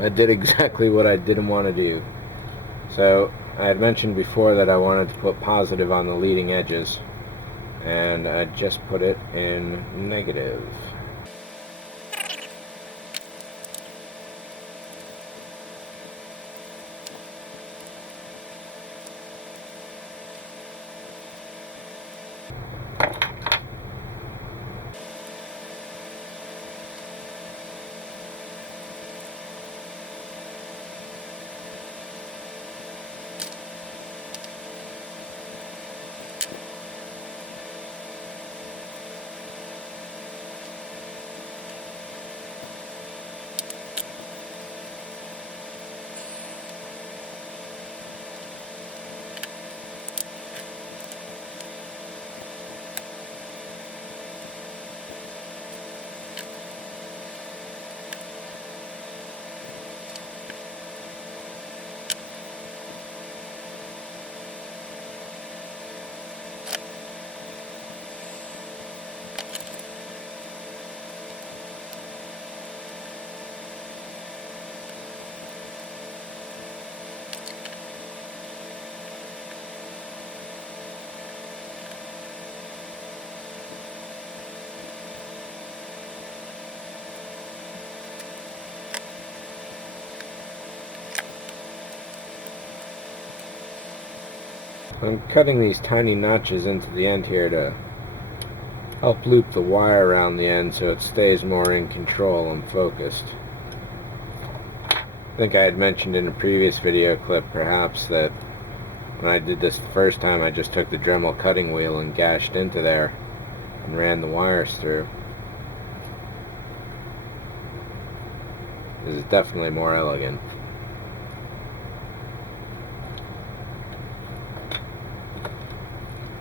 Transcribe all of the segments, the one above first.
That did exactly what I didn't want to do. So I had mentioned before that I wanted to put positive on the leading edges, and I just put it in negative. I'm cutting these tiny notches into the end here to help loop the wire around the end so it stays more in control and focused. I think I had mentioned in a previous video clip perhaps that when I did this the first time I just took the Dremel cutting wheel and gashed into there and ran the wires through. This is definitely more elegant.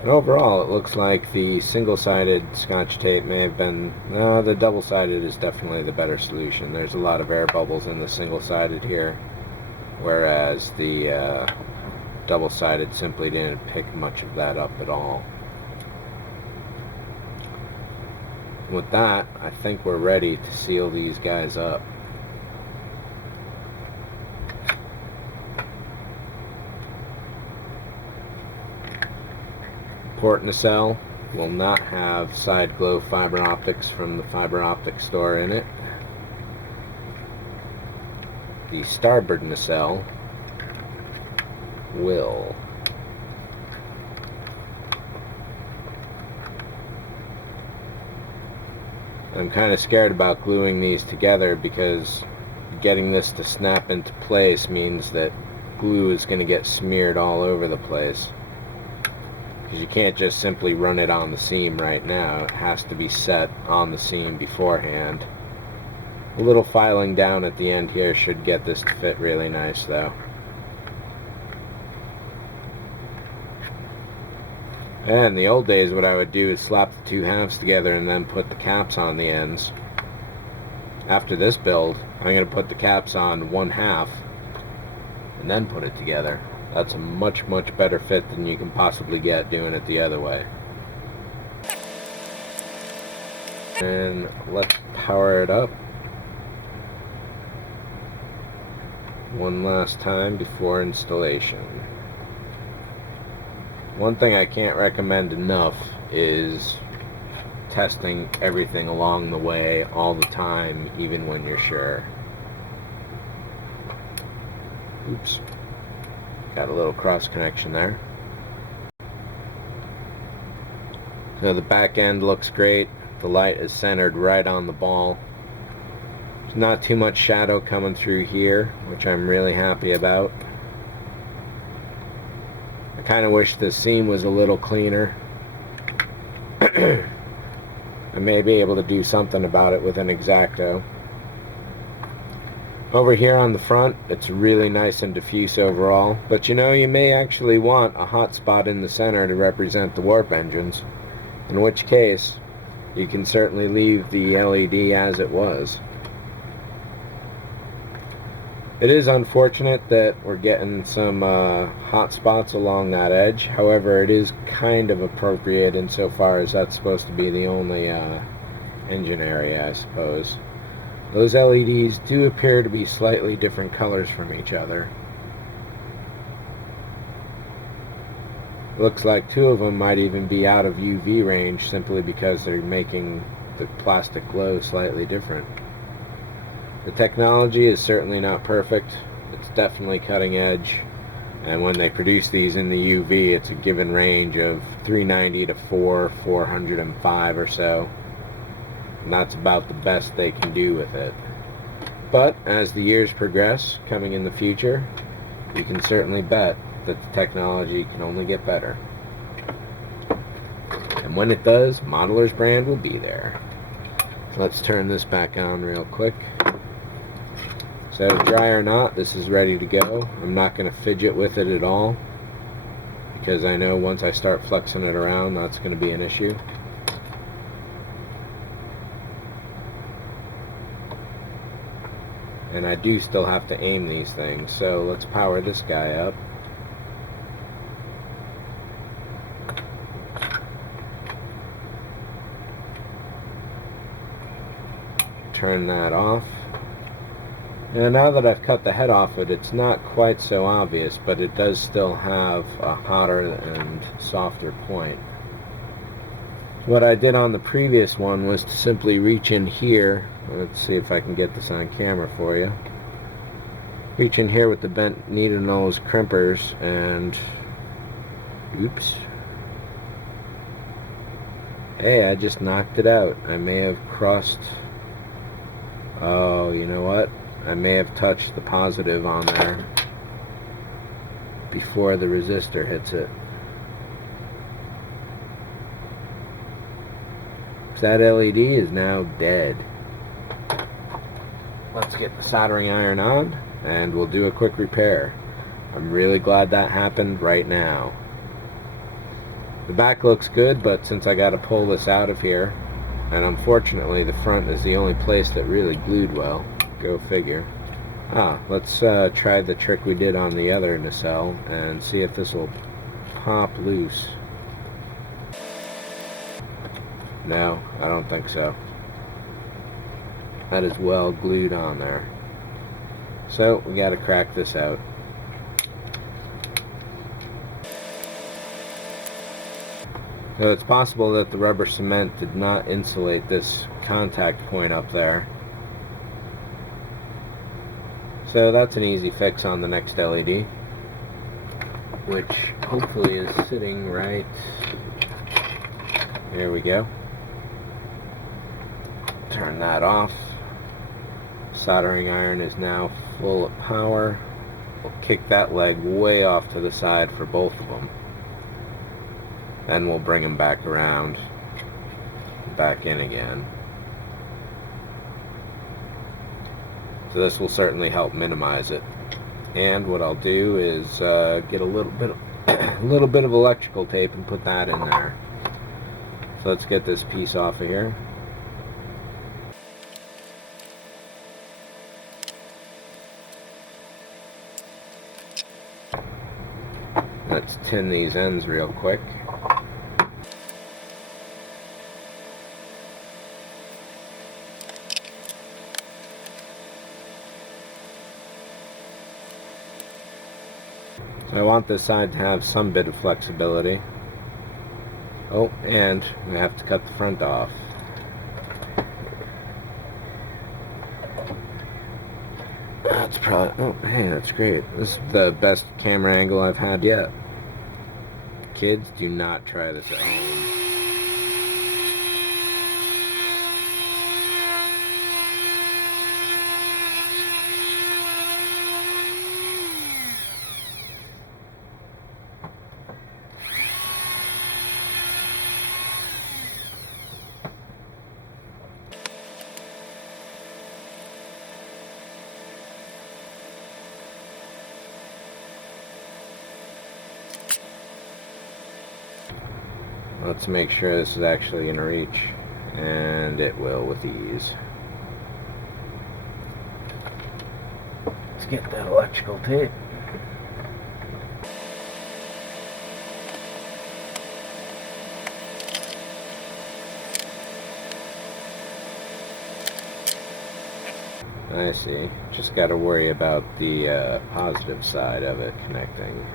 And overall, it looks like the single-sided Scotch tape may have been... No, the double-sided is definitely the better solution. There's a lot of air bubbles in the single-sided here, whereas the double-sided simply didn't pick much of that up at all. With that, I think we're ready to seal these guys up. Port nacelle will not have side glow fiber optics from the fiber optic store in it. The starboard nacelle will. I'm kind of scared about gluing these together because getting this to snap into place means that glue is going to get smeared all over the place. You can't just simply run it on the seam right now. It has to be set on the seam beforehand. A little filing down at the end here should get this to fit really nice though. And in the old days what I would do is slap the two halves together and then put the caps on the ends. After this build, I'm going to put the caps on one half and then put it together. That's a much better fit than you can possibly get doing it the other way. And let's power it up one last time before installation. One thing I can't recommend enough is testing everything along the way all the time, even when you're sure. Oops. Got a little cross connection there. So the back end looks great. The light is centered right on the ball. There's not too much shadow coming through here, which I'm really happy about. I kind of wish the seam was a little cleaner. I may be able to do something about it with an X-Acto. Over here on the front, it's really nice and diffuse overall, but you know, you may actually want a hot spot in the center to represent the warp engines, in which case you can certainly leave the LED as it was. It is unfortunate that we're getting some hot spots along that edge. However, it is kind of appropriate insofar as that's supposed to be the only engine area, I suppose. Those LEDs do appear to be slightly different colors from each other. Looks like two of them might even be out of UV range simply because they're making the plastic glow slightly different. The technology is certainly not perfect. It's definitely cutting edge. And when they produce these in the UV, it's a given range of 390 to 405 or so. And that's about the best they can do with it. But as the years progress, coming in the future, you can certainly bet that the technology can only get better. And when it does, Modeler's brand will be there. Let's turn this back on real quick. So dry or not, this is ready to go. I'm not going to fidget with it at all, because I know once I start flexing it around, that's going to be an issue. And I do still have to aim these things, so let's power this guy up. Turn that off. Now that I've cut the head off it, it's not quite so obvious, but it does still have a hotter and softer point. What I did on the previous one was to simply reach in here. Let's see if I can get this on camera for you. Reach in here with the bent needle nose crimpers and... oops. Hey, I just knocked it out. I may have crossed... oh, you know what? I may have touched the positive on there before the resistor hits it. That LED is now dead. Let's get the soldering iron on and we'll do a quick repair. I'm really glad that happened right now. The back looks good, but since I got to pull this out of here, and unfortunately the front is the only place that really glued well, go figure. Let's try the trick we did on the other nacelle and see if this will pop loose. No, I don't think so. That is well glued on there. So we got to crack this out. So it's possible that the rubber cement did not insulate this contact point up there. So that's an easy fix on the next LED, which hopefully is sitting right... there we go. Turn that off. Soldering iron is now full of power. We'll kick that leg way off to the side for both of them. Then we'll bring them back around, back in again. So this will certainly help minimize it. And what I'll do is get a little bit of electrical tape and put that in there. So let's get this piece off of here. Let's tin these ends real quick. So I want this side to have some bit of flexibility. Oh, and we have to cut the front off. That's probably... oh, hey, that's great. This is the best camera angle I've had yet. Kids, do not try this at home. Let's make sure this is actually going to reach, and it will with ease. Let's get that electrical tape. I see. Just got to worry about the positive side of it connecting.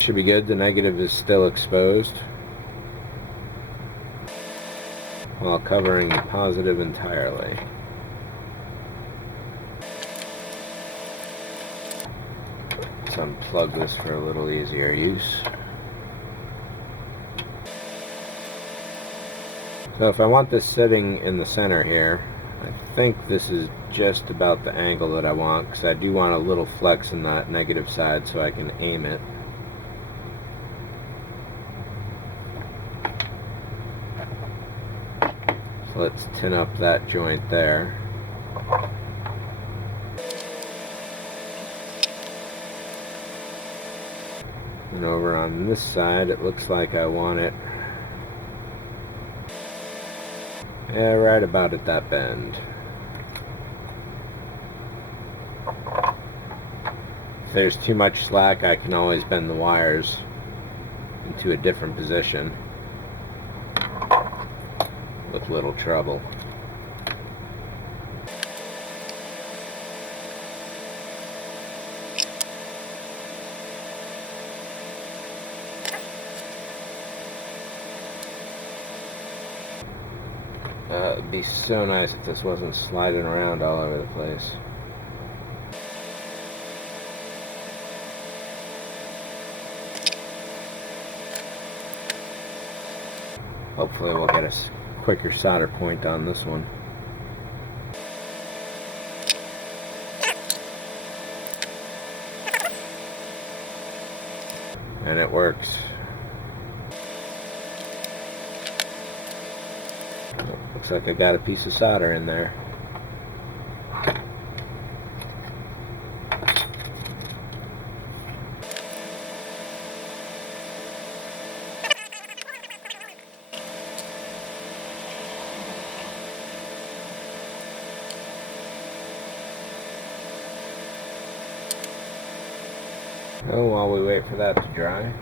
Should be good. The negative is still exposed, while covering the positive entirely. Let's unplug this for a little easier use. So if I want this sitting in the center here, I think this is just about the angle that I want, because I do want a little flex in that negative side so I can aim it. So let's tin up that joint there. And over on this side, it looks like I want it, yeah, right about at that bend. If there's too much slack, I can always bend the wires into a different position with little trouble. It'd be so nice if this wasn't sliding around all over the place. Hopefully we'll get a quicker solder point on this one. And it works. Looks like I got a piece of solder in there. Oh, while we wait for that to dry.